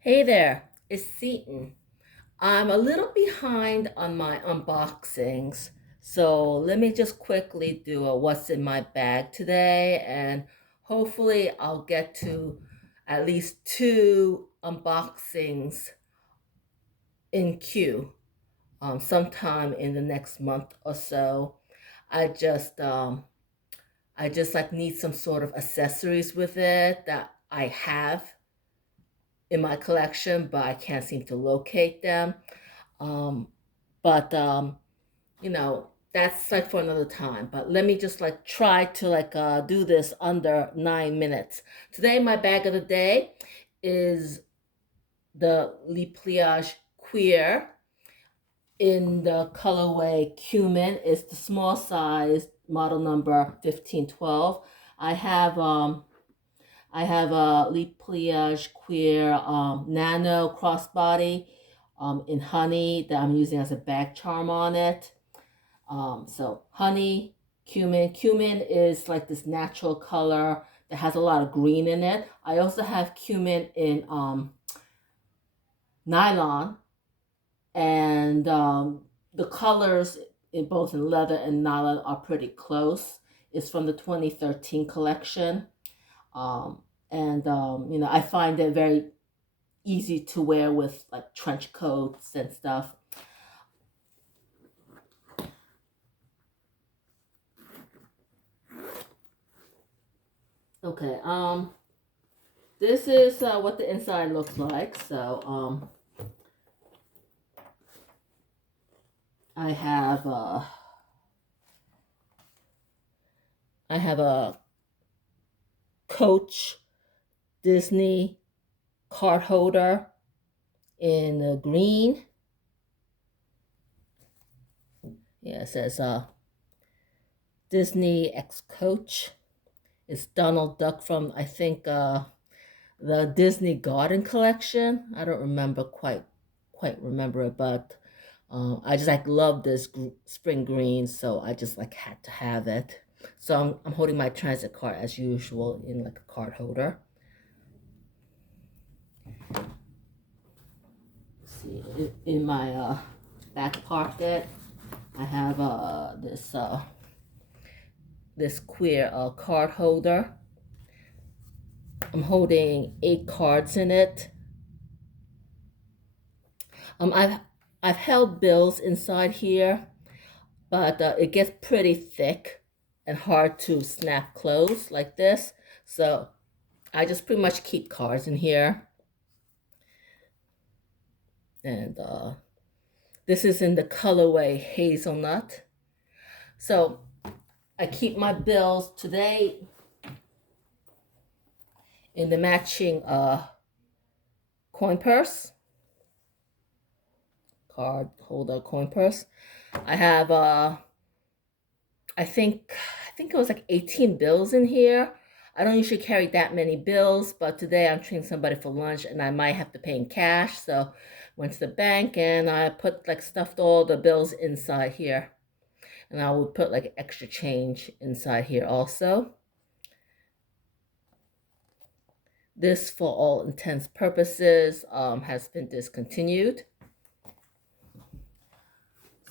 Hey there, it's Seaton. I'm a little behind on my unboxings, so let me just quickly do a what's in my bag today, and hopefully I'll get to at least two unboxings in queue sometime in the next month or so. I just um, I just like need some sort of accessories with it that I have in my collection, but I can't seem to locate them. Um, but that's like for another time. But let me just like try to do this under 9 minutes. Today, my bag of the day is the pliage cuir in the colorway cumin. It's the small size model number 1512. I have um I have a pliage cuir nano crossbody in honey that I'm using as a bag charm on it. So honey, cumin. Cumin is like this natural color that has a lot of green in it. I also have cumin in nylon, and the colors in both in leather and nylon are pretty close. It's from the 2013 collection. Um, and I find it very easy to wear with like trench coats and stuff. Okay, this is what the inside looks like. So I have I have a Coach Disney card holder in green. Yeah, it says DisneyxCoach. It's Donald Duck from I think the Disney Garden collection. I don't remember quite remember it, but I just like love this spring green, so I just like had to have it. So I'm holding my transit card as usual in like a card holder. Let's see, in my back pocket, I have this queer card holder. I'm holding 8 cards in it. I've held bills inside here, but it gets pretty thick and hard to snap closed like this. So I just pretty much keep cards in here. And this is in the colorway hazelnut. So I keep my bills today in the matching coin purse, card holder coin purse. I have I think it was like 18 bills in here. I don't usually carry that many bills, but today I'm treating somebody for lunch and I might have to pay in cash. So went to the bank and I put like stuffed all the bills inside here. And I would put like extra change inside here also. This, for all intents purposes, has been discontinued.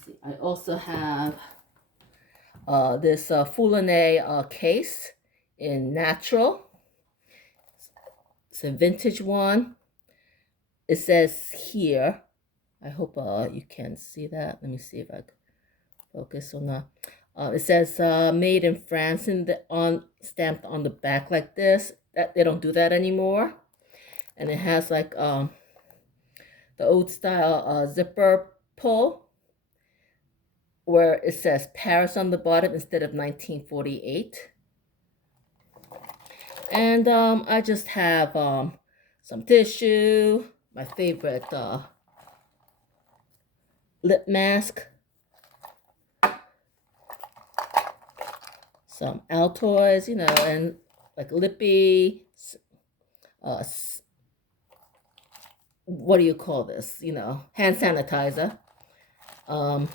See, I also have this Foulonnet case in natural. It's a vintage one. It says here, I hope you can see that. Let me see if I can focus or not. It says made in France and on stamped on the back like this. That they don't do that anymore. And it has like the old style zipper pull where it says Paris on the bottom instead of 1948. And I just have some tissue, my favorite lip mask, some Altoids, and like lippy, uh, what do you call this? Hand sanitizer. Um,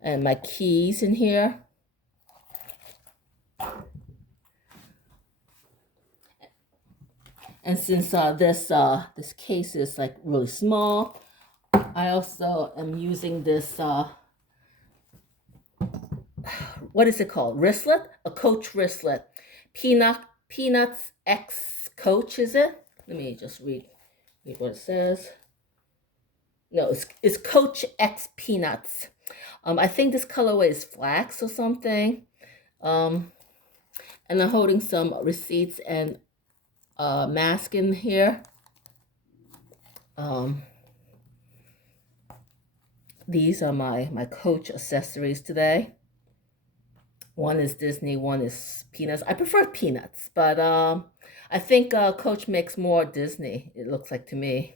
and my keys in here. And since this case is like really small, I also am using this what is it called? Wristlet? A Coach wristlet. Peanuts X Coach, is it? Let me just read what it says. No, it's Coach X Peanuts. I think this colorway is flax or something. And I'm holding some receipts and mask in here. These are my Coach accessories today. One is Disney, one is Peanuts. I prefer Peanuts, but I think Coach makes more Disney, it looks like to me.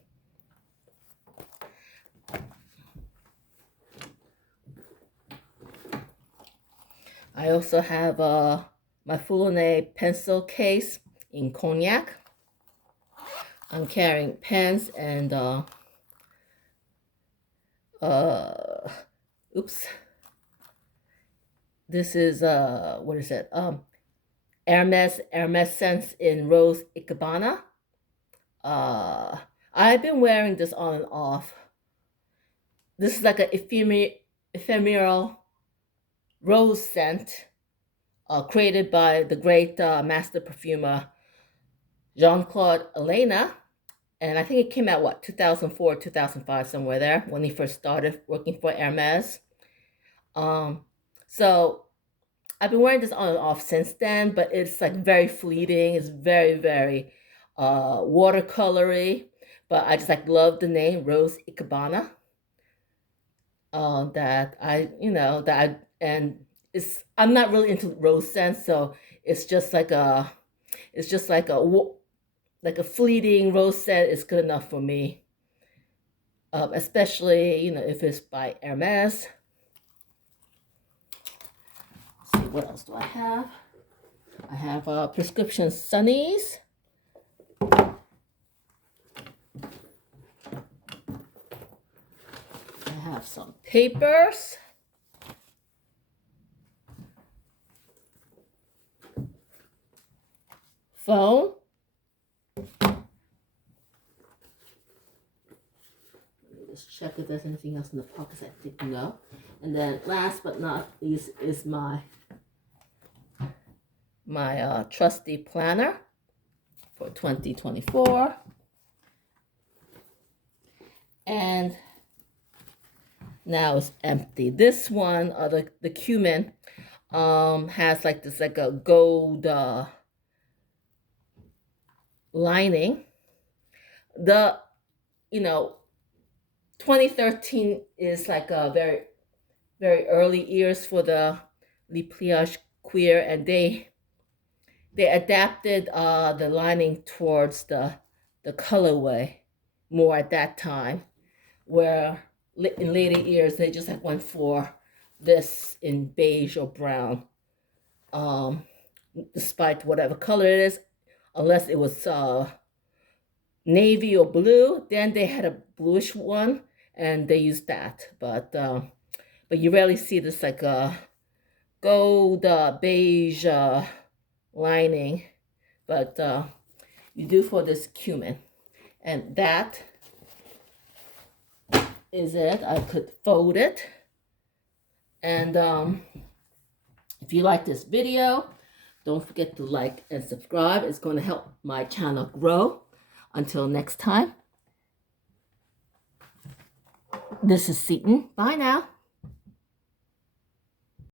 I also have my Foulonné pencil case in cognac. I'm carrying pens and oops. This is what is it? Hermes scents in Rose Ikebana. I've been wearing this on and off. This is like an ephemeral rose scent created by the great master perfumer Jean-Claude Elena. And I think it came out, what, 2004, 2005, somewhere there, when he first started working for Hermes. So I've been wearing this on and off since then, but it's like very fleeting. It's very, very watercolory. But I just like love the name Rose Ikebana. I'm not really into rose scents, so it's just like a fleeting rose scent is good enough for me. Especially, if it's by Hermes. Let's see, what else do I have? I have prescription sunnies. I have some papers. Phone. Just check if there's anything else in the pockets I didn't know. And then last but not least is my trusty planner for 2024. And now it's empty. This one, the cumin, has like this like a gold lining. 2013 is like a very, very early years for the pliage cuir, and they adapted the lining towards the colorway more at that time, where in later years they just like went for this in beige or brown, despite whatever color it is, unless it was navy or blue, then they had a bluish one and they used that. But you rarely see this like a gold beige lining, but you do for this cumin. And that is it. I could fold it. And if you like this video, don't forget to like and subscribe. It's going to help my channel grow. Until next time, this is Seaton. Bye now.